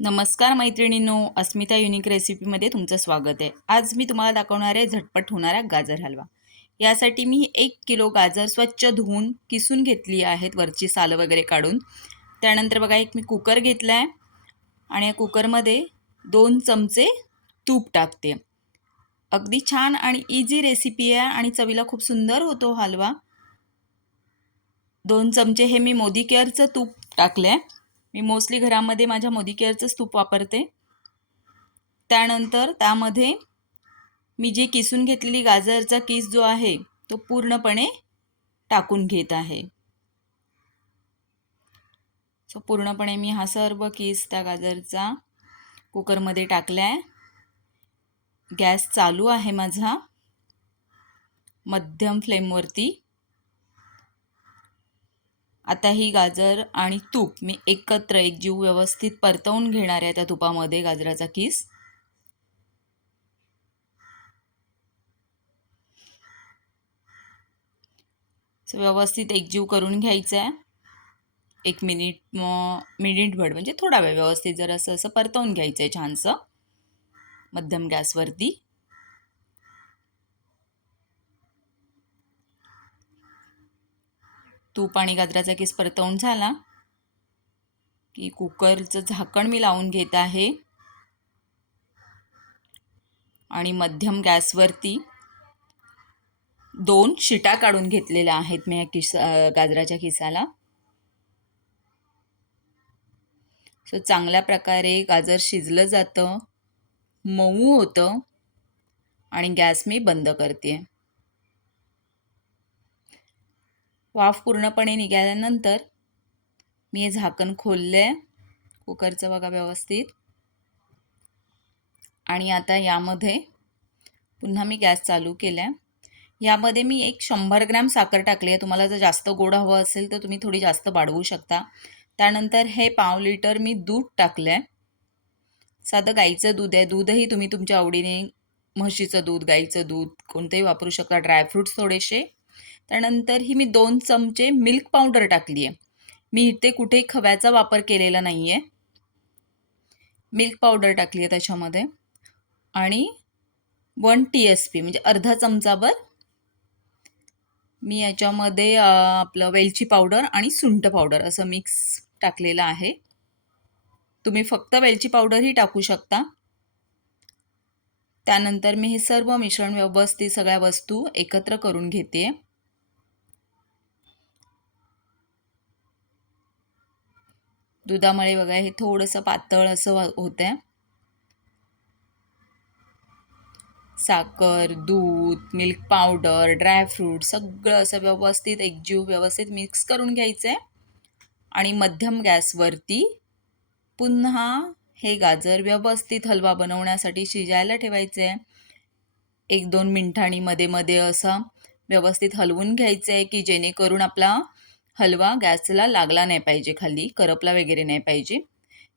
नमस्कार मैत्रिणींनो अस्मिता युनिक रेसिपीमध्ये तुमचं स्वागत आहे. आज मी तुम्हाला दाखवणार आहे झटपट होणारा गाजर हलवा. यासाठी मी एक किलो गाजर स्वच्छ धुवून किसून घेतली आहेत वरची सालं वगैरे काढून. त्यानंतर बघा एक मी कुकर घेतला आहे आणि या कुकरमध्ये दोन चमचे तूप टाकते. अगदी छान आणि इझी रेसिपी आहे आणि चवीला खूप सुंदर होतो हलवा. दोन चमचे हे मी मोदी केअरचं तूप टाकलं आहे मी मोस्टली घरामध्ये माझ्या मोदी केअरचंच तूप वापरते. त्यानंतर त्यामध्ये मी जे किसून घेतलेली गाजरचा किस जो आहे तो पूर्णपणे टाकून घेत आहे. सो पूर्णपणे मी हा सर्व किस त्या गाजरचा कुकरमध्ये टाकला आहे गॅस चालू आहे माझा. मध्यम फ्लेमवरती. आता ही गाजर आणि तूप मी एकत्र एक जीव व्यवस्थित परतवून घेणार आहे त्या तुपामध्ये गाजराचा किस. व्यवस्थित एकजीव करून घ्यायचं आहे. एक मिनिट मिनिटभर म्हणजे थोडा वेळ व्यवस्थित जर असं असं परतवून घ्यायचं आहे छानसं. मध्यम गॅसवरती. तूप आणि गाजराचा किस परतवून झाला. की कुकरचं झाकण मी लावून घेत आहे. आणि मध्यम गॅसवरती दोन शिटा काढून घेतलेल्या आहेत मी या किस गाजराच्या किसाला. सो चांगल्या प्रकारे गाजर शिजलं जातं मऊ होतं आणि गॅस मी बंद करते वाफ पूर्णपणे निघाल्यानंतर मी हे झाकण खोललं आहे कुकरचं बघा व्यवस्थित. आणि आता यामध्ये पुन्हा मी गॅस चालू केला आहे यामध्ये मी एक शंभर ग्रॅम साखर टाकली आहे. तुम्हाला जर जास्त गोड हवं असेल तर तुम्ही थोडी जास्त वाढवू शकता. त्यानंतर हे पाव लिटर मी दूध टाकलं आहे साधं गाईचं दूध आहे. दूधही तुम्ही तुमच्या आवडीने म्हशीचं दूध गाईचं दूध कोणतंही वापरू शकता. ड्रायफ्रूट्स थोडेसे. त्यानंतर ही मी दोन चमचे मिल्क पावडर टाकली आहे मी इथे कुठे खव्याचा वापर केलेला नाही आहे मिल्क पावडर टाकली आहे त्याच्यामध्ये. आणि वन टी एस पी म्हणजे अर्धा चमचाभर मी याच्यामध्ये आपलं वेलची पावडर आणि सुंठ पावडर असं मिक्स टाकलेलं आहे. तुम्ही फक्त वेलची पावडरही टाकू शकता. त्यानंतर मी हे सर्व मिश्रण व्यवस्थित सगळ्या वस्तू एकत्र करून घेते दुधामळे बघा हे थोडंसं पातळ असं होतं आहे साखर दूध मिल्क पावडर ड्रायफ्रूट सगळं असं व्यवस्थित एकजीव व्यवस्थित मिक्स करून घ्यायचं आहे आणि मध्यम गॅसवरती पुन्हा हे गाजर व्यवस्थित हलवा बनवण्यासाठी शिजायला ठेवायचं आहे एक दोन मिनिटांनी मध्ये मध्ये असं व्यवस्थित हलवून घ्यायचं आहे की जेणेकरून आपला हलवा गॅसला लागला नाही पाहिजे खाली करपला वगैरे नाही पाहिजे.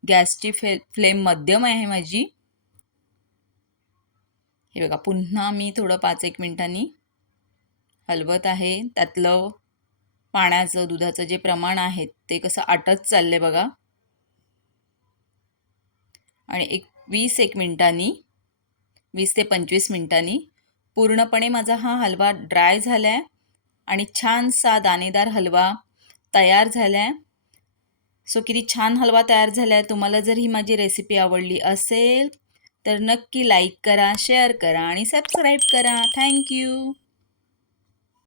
गॅसची फे फ्लेम मध्यम आहे माझी. हे बघा पुन्हा मी थोडं पाच एक मिनटांनी हलवत आहे. त्यातलं पाण्याचं दुधाचं जे प्रमाण आहे ते कसं आटत चाललं आहे बघा. आणि एक वीस एक मिनटांनी वीस ते पंचवीस मिनटांनी पूर्णपणे माझा हा हलवा ड्राय झाला आहे आणि छानसा दाणेदार हलवा तयार झाला आहे सो किती छान हलवा तयार झाला आहे तुम्हाला जर ही माझी रेसिपी आवडली असेल तर नक्की लाईक करा शेअर करा आणि सबस्क्राईब करा. थँक्यू